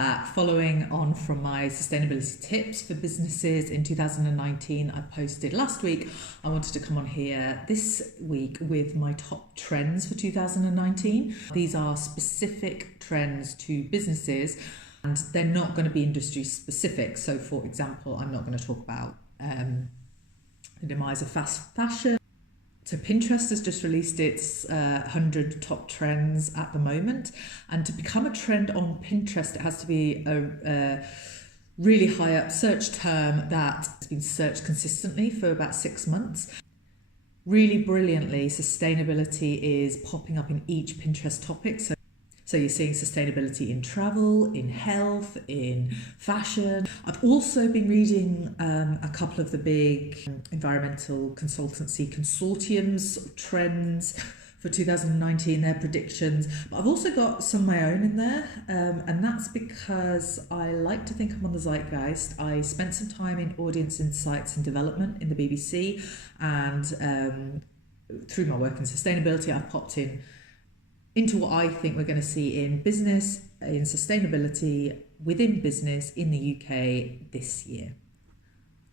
back. Following on from my sustainability tips for businesses in 2019 I posted last week, I wanted to come on here this week with my top trends for 2019. These are specific trends to businesses and they're not going to be industry specific. So for example, I'm not going to talk about the demise of fast fashion. So Pinterest has just released its 100 top trends at the moment. And to become a trend on Pinterest, it has to be a really high up search term that has been searched consistently for about 6 months. Really brilliantly, sustainability is popping up in each Pinterest topic. So you're seeing sustainability in travel, in health, in fashion. I've also been reading a couple of the big environmental consultancy consortiums trends for 2019, their predictions. But I've also got some of my own in there, and that's because I like to think I'm on the zeitgeist. I spent some time in audience insights and development in the BBC, and through my work in sustainability, I've popped into what I think we're going to see in business, in sustainability within business in the UK this year.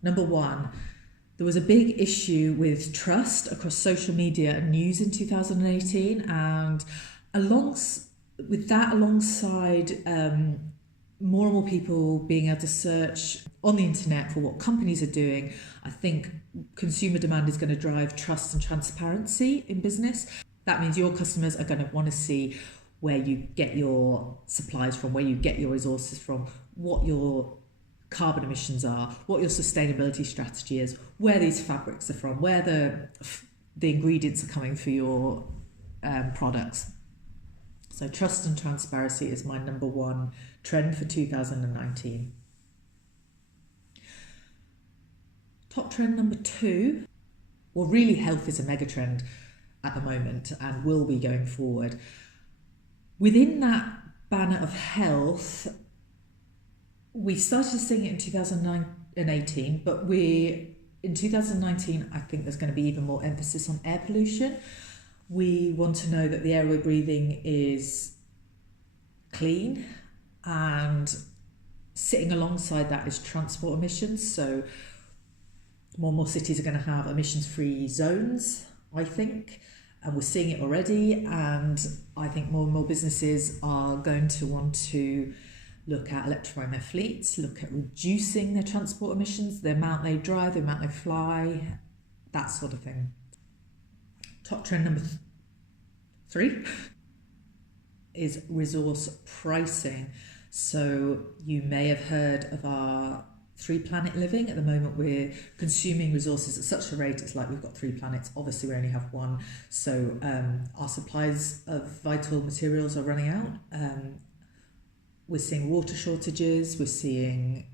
Number one, there was a big issue with trust across social media and news in 2018, and alongside more and more people being able to search on the internet for what companies are doing, I think consumer demand is going to drive trust and transparency in business. That means your customers are going to want to see where you get your supplies from, where you get your resources from, what your carbon emissions are, what your sustainability strategy is, where these fabrics are from, where the ingredients are coming for your products. So trust and transparency is my number one trend for 2019. Top trend number two, well, really health is a mega trend at the moment and will be going forward. Within that banner of health, we started seeing it in 2018, but in 2019, I think there's going to be even more emphasis on air pollution. We want to know that the air we're breathing is clean, and sitting alongside that is transport emissions. So more and more cities are going to have emissions-free zones, I think, and we're seeing it already, and I think more and more businesses are going to want to look at electrifying their fleets, look at reducing their transport emissions, the amount they drive, the amount they fly, that sort of thing. Top trend number three is resource pricing. So you may have heard of our 3-planet living. At the moment we're consuming resources at such a rate, it's like we've got 3 planets. Obviously we only have one, so our supplies of vital materials are running out. We're seeing water shortages, we're seeing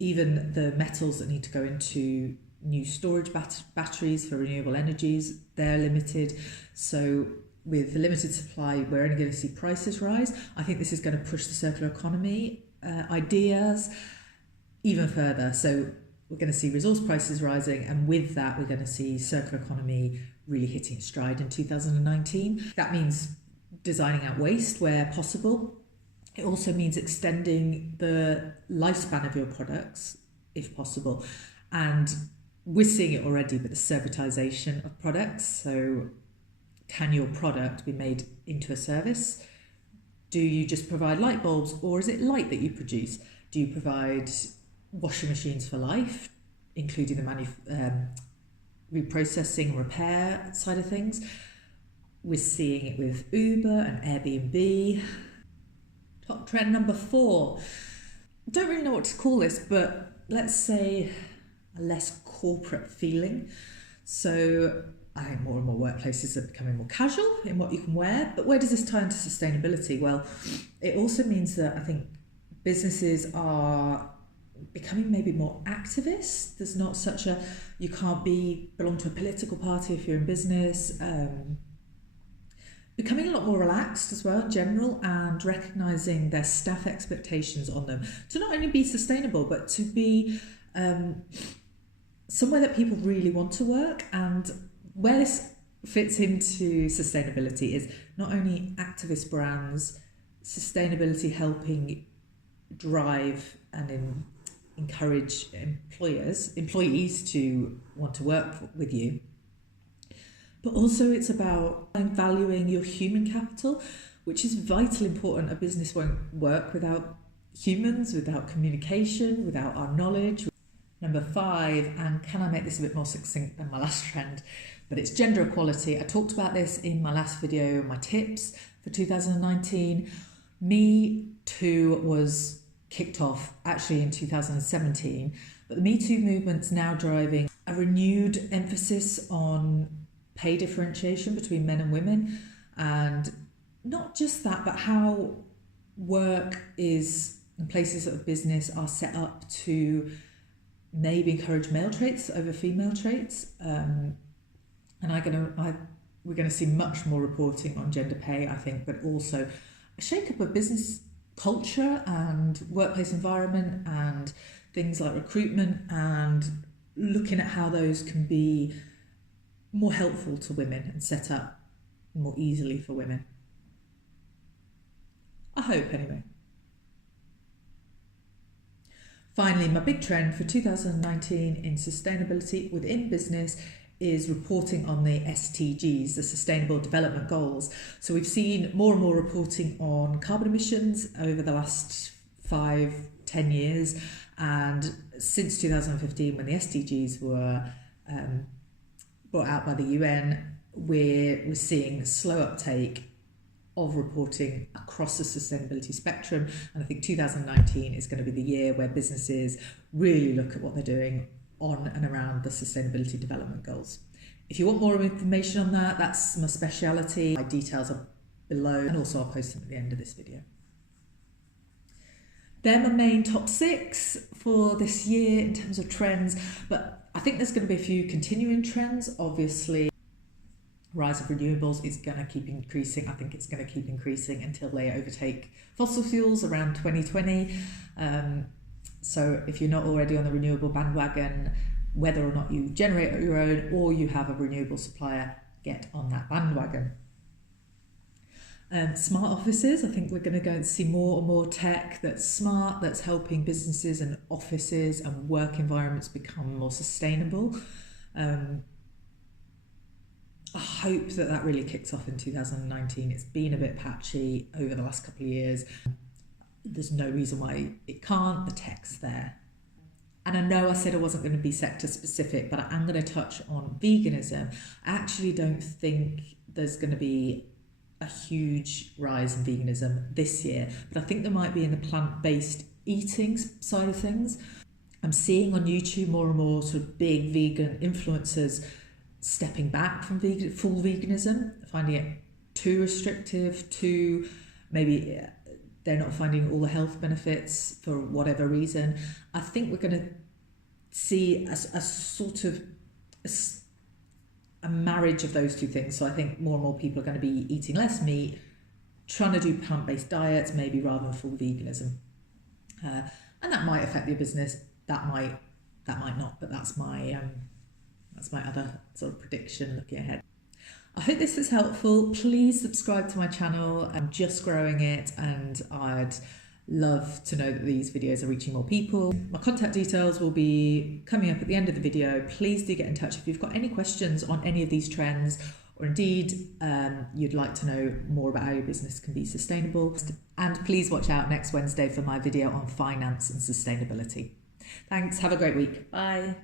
even the metals that need to go into new storage batteries for renewable energies, they're limited. So with the limited supply, we're only going to see prices rise. I think this is going to push the circular economy ideas even further. So we're going to see resource prices rising, and with that we're going to see circular economy really hitting its stride in 2019. That means designing out waste where possible. It also means extending the lifespan of your products if possible, and we're seeing it already with the servitization of products. So can your product be made into a service? Do you just provide light bulbs, or is it light that you produce? Do you provide washing machines for life, including the reprocessing and repair side of things? We're seeing it with Uber and Airbnb. Top trend number 4. Don't really know what to call this, but let's say a less corporate feeling. So I think more and more workplaces are becoming more casual in what you can wear. But where does this tie into sustainability? Well, it also means that I think businesses are becoming maybe more activist. There's not such a, you can't belong to a political party if you're in business. Becoming a lot more relaxed as well in general, and recognising their staff expectations on them to not only be sustainable but to be somewhere that people really want to work. And where this fits into sustainability is not only activist brands, sustainability helping drive and encourage employees to want to work with you. But also it's about valuing your human capital, which is vitally important. A business won't work without humans, without communication, without our knowledge. Number 5, and can I make this a bit more succinct than my last trend, but it's gender equality. I talked about this in my last video, my tips for 2019. Me Too was kicked off actually in 2017, but the Me Too movement's now driving a renewed emphasis on pay differentiation between men and women, and not just that, but how work is and places of business are set up to maybe encourage male traits over female traits, and we're going to see much more reporting on gender pay, I think, but also a shake-up of business culture and workplace environment and things like recruitment, and looking at how those can be more helpful to women and set up more easily for women. I hope, anyway. Finally, my big trend for 2019 in sustainability within business is reporting on the SDGs, the Sustainable Development Goals. So we've seen more and more reporting on carbon emissions over the last 5-10 years, and since 2015, when the SDGs were brought out by the UN, we're seeing slow uptake of reporting across the sustainability spectrum, and I think 2019 is going to be the year where businesses really look at what they're doing on and around the Sustainability Development Goals. If you want more information on that, that's my speciality. My details are below, and also I'll post them at the end of this video. They're my main top 6 for this year in terms of trends, but I think there's going to be a few continuing trends. Obviously, rise of renewables is going to keep increasing. I think it's going to keep increasing until they overtake fossil fuels around 2020. So if you're not already on the renewable bandwagon, whether or not you generate your own or you have a renewable supplier, get on that bandwagon. Smart offices, I think we're going to go and see more and more tech that's smart, that's helping businesses and offices and work environments become more sustainable. I hope that really kicks off in 2019. It's been a bit patchy over the last couple of years. There's no reason why it can't. The tech's there. And I know I said I wasn't going to be sector specific, but I am going to touch on veganism. I actually don't think there's going to be a huge rise in veganism this year, but I think there might be in the plant-based eating side of things. I'm seeing on YouTube more and more sort of big vegan influencers stepping back from full veganism, finding it too restrictive, too maybe they're not finding all the health benefits for whatever reason. I think we're going to see a sort of a marriage of those two things. So I think more and more people are going to be eating less meat, trying to do plant-based diets, maybe rather than full veganism. And that might affect your business. That might not. But that's my other sort of prediction looking ahead. I hope this is helpful. Please subscribe to my channel. I'm just growing it, and I'd love to know that these videos are reaching more people. My contact details will be coming up at the end of the video. Please do get in touch if you've got any questions on any of these trends, or indeed you'd like to know more about how your business can be sustainable. And please watch out next Wednesday for my video on finance and sustainability. Thanks, have a great week. Bye.